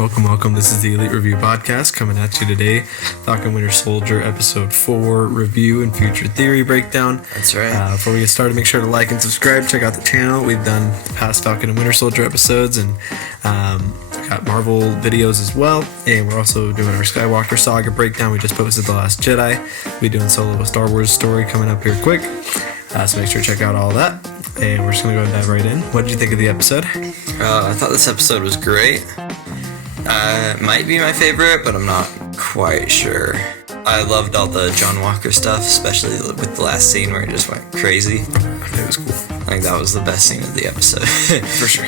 Welcome. This is the ELEET Review Podcast coming at you today. Falcon and Winter Soldier Episode 4 review and future theory breakdown. That's right. Before we get started, make sure to like and subscribe. Check out the channel. We've done past Falcon and Winter Soldier episodes and got Marvel videos as well. And we're also doing our Skywalker saga breakdown. We just posted The Last Jedi. We're doing Solo a Star Wars story coming up here quick. So make sure to check out all that. And we're just going to go and dive right in. What did you think of the episode? I thought this episode was great. It might be my favorite, but I'm not quite sure. I loved all the John Walker stuff, especially with the last scene where it just went crazy. It was cool. I think that was the best scene of the episode. For sure.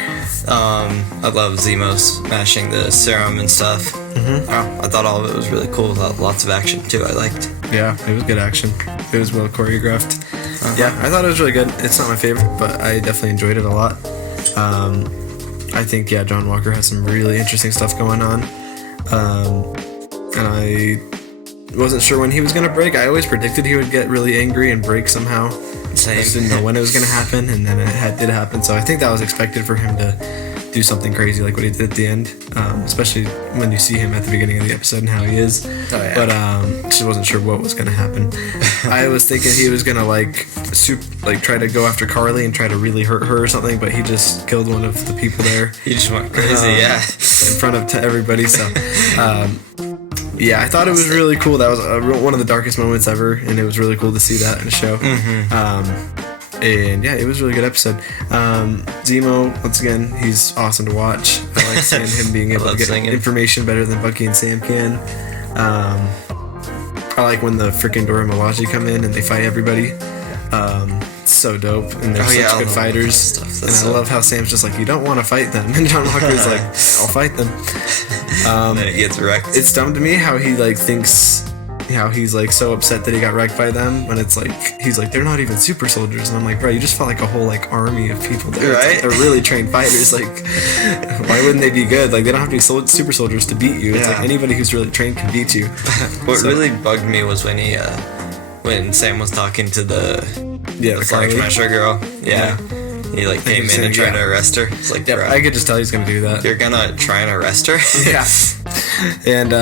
I love Zemo smashing the serum and stuff. Mm-hmm. I thought all of it was really cool. Lots of action, too, I liked. Yeah, it was good action. It was well choreographed. Yeah, I thought it was really good. It's not my favorite, but I definitely enjoyed it a lot. I think, John Walker has some really interesting stuff going on. And I wasn't sure when he was going to break. I always predicted he would get really angry and break somehow. Same. I just didn't know when it was going to happen, and then it did happen. So I think that was expected for him to do something crazy like what he did at the end, especially when you see him at the beginning of the episode and how he is. Oh, yeah. But just wasn't sure what was going to happen. I was thinking he was going to try to go after Carly and try to really hurt her or something, but he just killed one of the people there. He just went crazy, in front of everybody. So I thought it was really cool. That was one of the darkest moments ever, and it was really cool to see that in a show. Mm-hmm. And it was a really good episode. Zemo, once again, he's awesome to watch. I like seeing him being able to get information better than Bucky and Sam can. I like when the freaking Dora Milaje come in and they fight everybody. It's so dope, and they're such good fighters. And I love how Sam's just like, you don't want to fight them, and John Walker's like, I'll fight them. And then he gets wrecked. It's dumb to me how he thinks. How he's so upset that he got wrecked by them when it's he's like, they're not even super soldiers, and I'm like, bro, you just fought a whole army of people there. Right? They're really trained fighters. Why wouldn't they be good? They don't have to be super soldiers to beat you. It's anybody who's really trained can beat you. What really bugged me was when he when Sam was talking to the flag smasher girl. Yeah. He came in and tried to arrest her. It's like, bro, I could just tell he's gonna do that. You're gonna try and arrest her? Yeah. And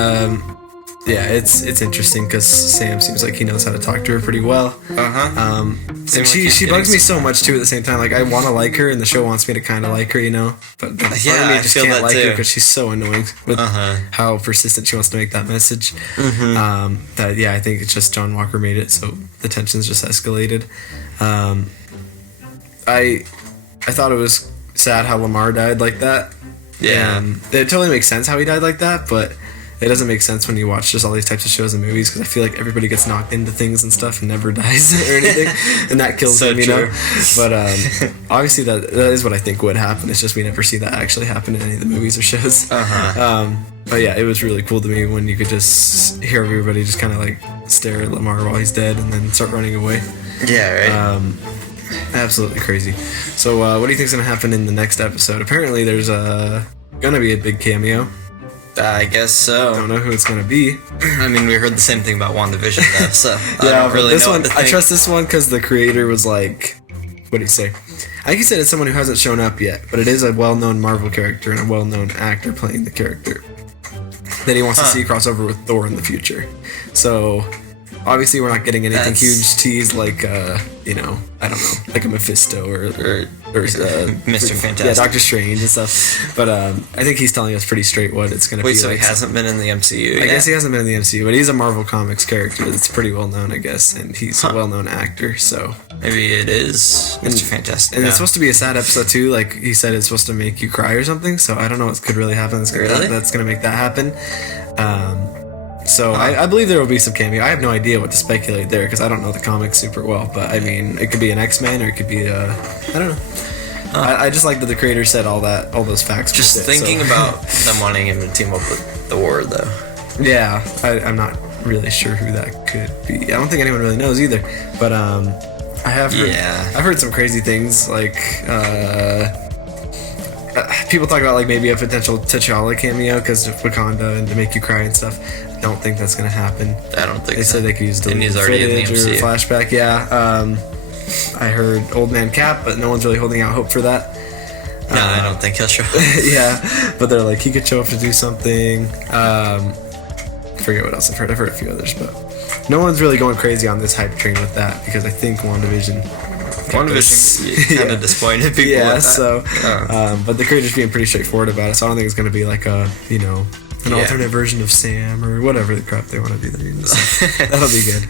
it's interesting because Sam seems like he knows how to talk to her pretty well. And she bugs me so much too at the same time. I want to like her, and the show wants me to kind of like her, But part of me just can't like her because she's so annoying with how persistent she wants to make that message. Mm-hmm. I think it's just John Walker made it, so the tensions just escalated. I thought it was sad how Lamar died like that. Yeah. It totally makes sense how he died like that, but it doesn't make sense when you watch just all these types of shows and movies, because I feel like everybody gets knocked into things and stuff and never dies or anything, and that kills them, But obviously that is what I think would happen. It's just we never see that actually happen in any of the movies or shows. But it was really cool to me when you could just hear everybody just kind of stare at Lamar while he's dead and then start running away. Yeah, right. Absolutely crazy. So what do you think's gonna happen in the next episode? Apparently there's gonna be a big cameo. I guess so. I don't know who it's going to be. I mean, we heard the same thing about WandaVision, though, so I don't really know what to think. I trust this one because the creator was like, what did he say? I think he said it's someone who hasn't shown up yet, but it is a well-known Marvel character and a well-known actor playing the character that he wants to see cross over with Thor in the future. So obviously we're not getting anything huge teased I don't know, like a Mephisto or Mr. Fantastic. Yeah, Doctor Strange and stuff. But I think he's telling us pretty straight what it's going to be. Wait, so he hasn't been in the MCU yet? I guess he hasn't been in the MCU, but he's a Marvel Comics character that's pretty well known, I guess, and he's a well-known actor, so... Maybe it is Mr. Fantastic. And it's supposed to be a sad episode, too. He said it's supposed to make you cry or something, so I don't know what could really happen that's going to make that happen. So I believe there will be some cameo. I have no idea what to speculate there because I don't know the comics super well. But I mean, it could be an X-Men or it could be I don't know. I just like that the creator said all those facts. Just thinking about them wanting him to team up with Thor, though. Yeah, I'm not really sure who that could be. I don't think anyone really knows either. But I've heard some crazy things people talk about maybe a potential T'Challa cameo because of Wakanda and to make you cry and stuff. I don't think that's gonna happen. I don't think they said they could use deleted footage or flashback. I heard Old Man Cap, but no one's really holding out hope for that. No, I don't think he'll show up. Yeah, but they're like, he could show up to do something. Forget what else I've heard. I've heard a few others, but no one's really going crazy on this hype train with that because I think WandaVision kind of disappointed people. Yeah, with that. So, but the creator's being pretty straightforward about it, so I don't think it's going to be like a, an alternate version of Sam or whatever the crap they want to do there. So that'll be good.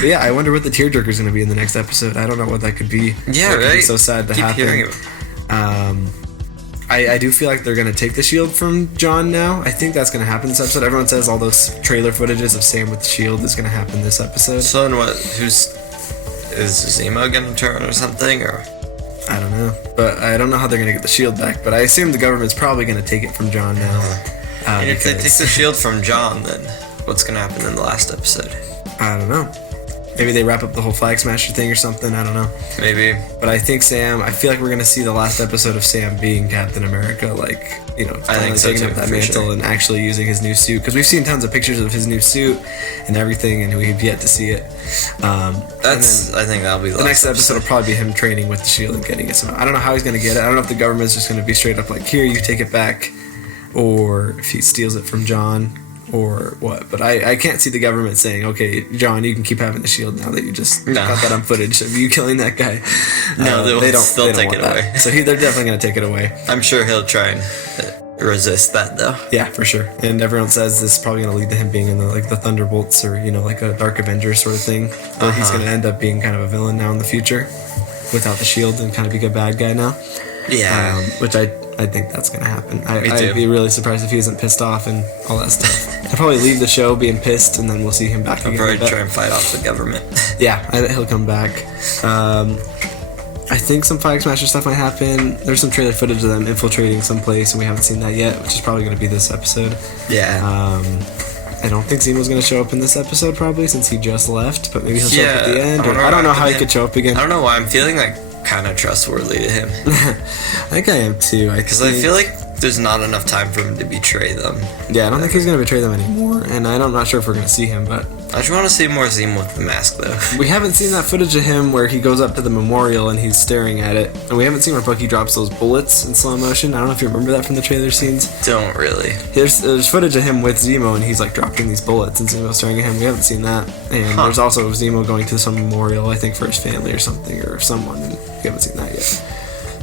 But yeah, I wonder what the tearjerker's going to be in the next episode. I don't know what that could be. Yeah, right. So sad to happen. I do feel like they're going to take the shield from John now. I think that's going to happen this episode. Everyone says all those trailer footages of Sam with the shield is going to happen this episode. So, and is Zemo going to turn or something? Or I don't know. But I don't know how they're going to get the shield back. But I assume the government's probably going to take it from John now. And if they take the shield from John, then what's going to happen in the last episode? I don't know. Maybe they wrap up the whole Flag Smasher thing or something. I don't know. Maybe. But I think I feel like we're going to see the last episode of Sam being Captain America, like, I think so taking too, up that mantle and actually using his new suit. Because we've seen tons of pictures of his new suit and everything, and we've yet to see it. I think that'll be the next episode will probably be him training with the shield and getting it somehow. I don't know how he's going to get it. I don't know if the government's just going to be straight up like, here, you take it back, or if he steals it from John, or what. But I can't see the government saying, okay, John, you can keep having the shield now that you just got that on footage of you killing that guy. No, they don't take it away. So they're definitely going to take it away. I'm sure he'll try and resist that, though. Yeah, for sure. And everyone says this is probably going to lead to him being in the Thunderbolts, or like a Dark Avengers sort of thing. Or he's going to end up being kind of a villain now in the future without the shield and kind of be a bad guy now. Yeah. Which I think that's going to happen. I'd be really surprised if he isn't pissed off and all that stuff. He'll probably leave the show being pissed, and then we'll see him back again. He'll probably try and fight off the government. Yeah, he'll come back. I think some Flag Smasher stuff might happen. There's some trailer footage of them infiltrating some place, and we haven't seen that yet, which is probably going to be this episode. Yeah. I don't think Zemo's going to show up in this episode, probably, since he just left, but maybe he'll show up at the end. I don't know how he could show up again. I don't know why I'm feeling kind of trustworthy to him. I think I am too. Because I feel like there's not enough time for him to betray them. Yeah, I don't think he's going to betray them anymore, and I'm not sure if we're going to see him, but I just want to see more Zemo with the mask, though. We haven't seen that footage of him where he goes up to the memorial and he's staring at it, and we haven't seen where Bucky drops those bullets in slow motion. I don't know if you remember that from the trailer scenes. Don't really. There's footage of him with Zemo, and he's dropping these bullets, and Zemo's staring at him. We haven't seen that. And there's also Zemo going to some memorial, I think, for his family or something, or someone, and we haven't seen that yet.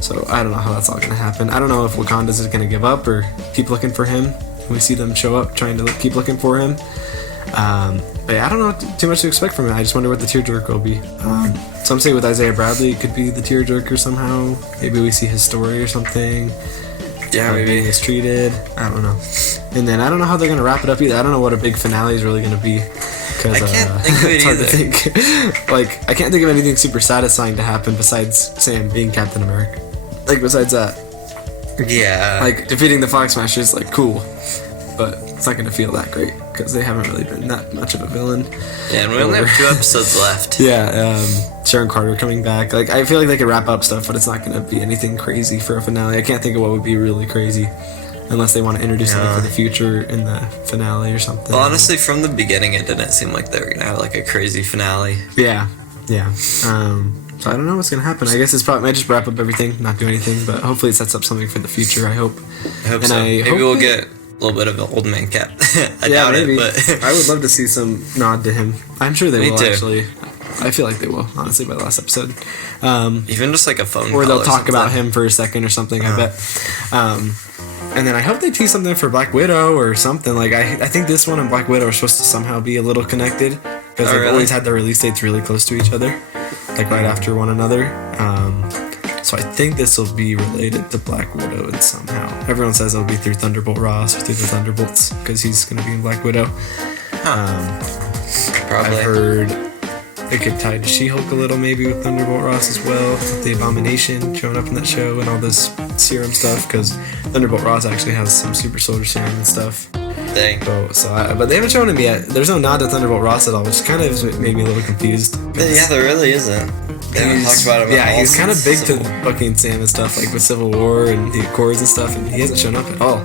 So I don't know how that's all going to happen. I don't know if Wakanda's is going to give up or keep looking for him. We see them show up trying to keep looking for him. But yeah, I don't know too much to expect from it. I just wonder what the tearjerker will be. Some say with Isaiah Bradley, it could be the tearjerker somehow. Maybe we see his story or something. Yeah, maybe being mistreated. I don't know. And then I don't know how they're going to wrap it up either. I don't know what a big finale is really going to be. I can't think of it it's hard either. to think. I can't think of anything super satisfying to happen besides Sam being Captain America. Besides that. Yeah. Defeating the Flag Smashers, cool. But it's not going to feel that great because they haven't really been that much of a villain. Yeah, and we only have 2 episodes left. Yeah, Sharon Carter coming back. I feel like they could wrap up stuff, but it's not going to be anything crazy for a finale. I can't think of what would be really crazy unless they want to introduce something for the future in the finale or something. Well, honestly, from the beginning, it didn't seem like they were going to have a crazy finale. Yeah. So I don't know what's going to happen. I guess it's probably might just wrap up everything, not do anything, but hopefully it sets up something for the future, I hope. I hope so. Maybe we'll get a little bit of an old man Cap. I doubt maybe. it, but I would love to see some nod to him. I'm sure they will, too. Actually. I feel like they will, honestly, by the last episode. Even just a phone call or they'll talk something. about him for a second or something, I bet. And then I hope they tease something for Black Widow or something. I think this one and Black Widow are supposed to somehow be a little connected because they've always had their release dates really close to each other, right after one another. So I think this will be related to Black Widow and somehow. Everyone says it'll be through Thunderbolt Ross or through the Thunderbolts because he's going to be in Black Widow. Probably. I've heard it could tie to She-Hulk a little, maybe with Thunderbolt Ross as well, with the Abomination showing up in that show and all this serum stuff, because Thunderbolt Ross actually has some super soldier serum and stuff. Dang. But they haven't shown him yet. There's no nod to Thunderbolt Ross at all, which kind of made me a little confused. Yeah, there really isn't. They haven't talked about him. Yeah, he's kind of big to Bucky and Sam and stuff, like with Civil War and the Accords and stuff, and he hasn't shown up at all.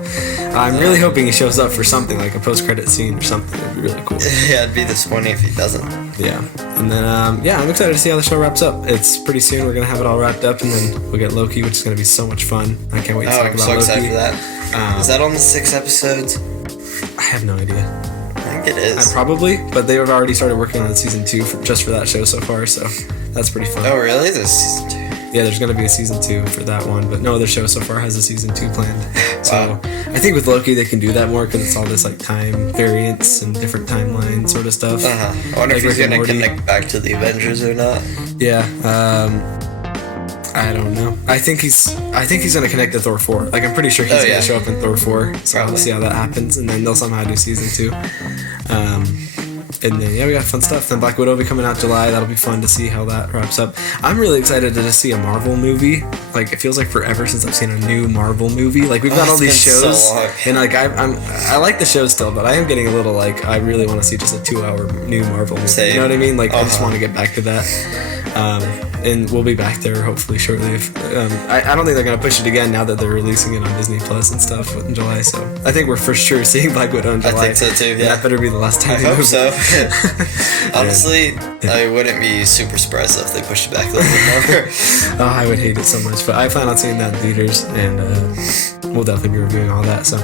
I'm really hoping he shows up for something, like a post-credit scene or something. It'd be really cool. Yeah, it'd be disappointing if he doesn't. Yeah, and then I'm excited to see how the show wraps up. It's pretty soon. We're gonna have it all wrapped up, and then we'll get Loki, which is gonna be so much fun. I can't wait to talk about Loki. I'm so excited for that. Is that on the 6 episodes? I have no idea. I think it is. Probably, but they have already started working on season 2 just for that show so far, so that's pretty fun. Oh, really? There's season 2? Yeah, there's going to be a season 2 for that one, but no other show so far has a season 2 planned. So Wow. I think with Loki they can do that more because it's all this like time variance and different timeline sort of stuff. I wonder if he's going to connect back to the Avengers or not. Yeah, I don't know. I think he's gonna connect to Thor 4. Like I'm pretty sure he's gonna show up in Thor 4. So we'll see how that happens, and then they'll somehow do season 2. And then we got fun stuff. Then Black Widow will be coming out July. That'll be fun to see how that wraps up. I'm really excited to just see a Marvel movie. Like it feels like forever since I've seen a new Marvel movie. Like we've got all these shows, so and like I like the show still, but I am getting a little like I really want to see just a 2-hour new Marvel movie. Same. You know what I mean? Like I just want to get back to that. And we'll be back there hopefully shortly. I don't think they're gonna push it again now that they're releasing it on Disney Plus and stuff in July. So I think we're for sure seeing Black Widow in July. I think so too. Yeah, that better be the last time. I hope so. Honestly, I wouldn't be super surprised if they pushed it back a little bit more. I would hate it so much, but I plan on seeing that in theaters, and we'll definitely be reviewing all that. So,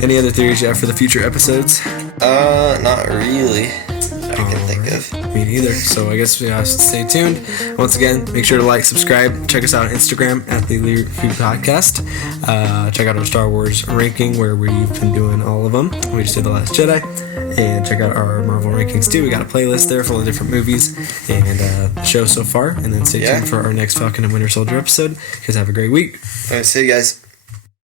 any other theories you have for the future episodes? Not really. I can think of. Me neither. So I guess we have to stay tuned. Once again, make sure to like, subscribe, check us out on Instagram at the ELEET Review Podcast. Check out our Star Wars ranking where we've been doing all of them. We just did The Last Jedi. And check out our Marvel rankings too. We got a playlist there full of different movies and the show so far. And then stay tuned for our next Falcon and Winter Soldier episode. You guys have a great week. All right, see you guys.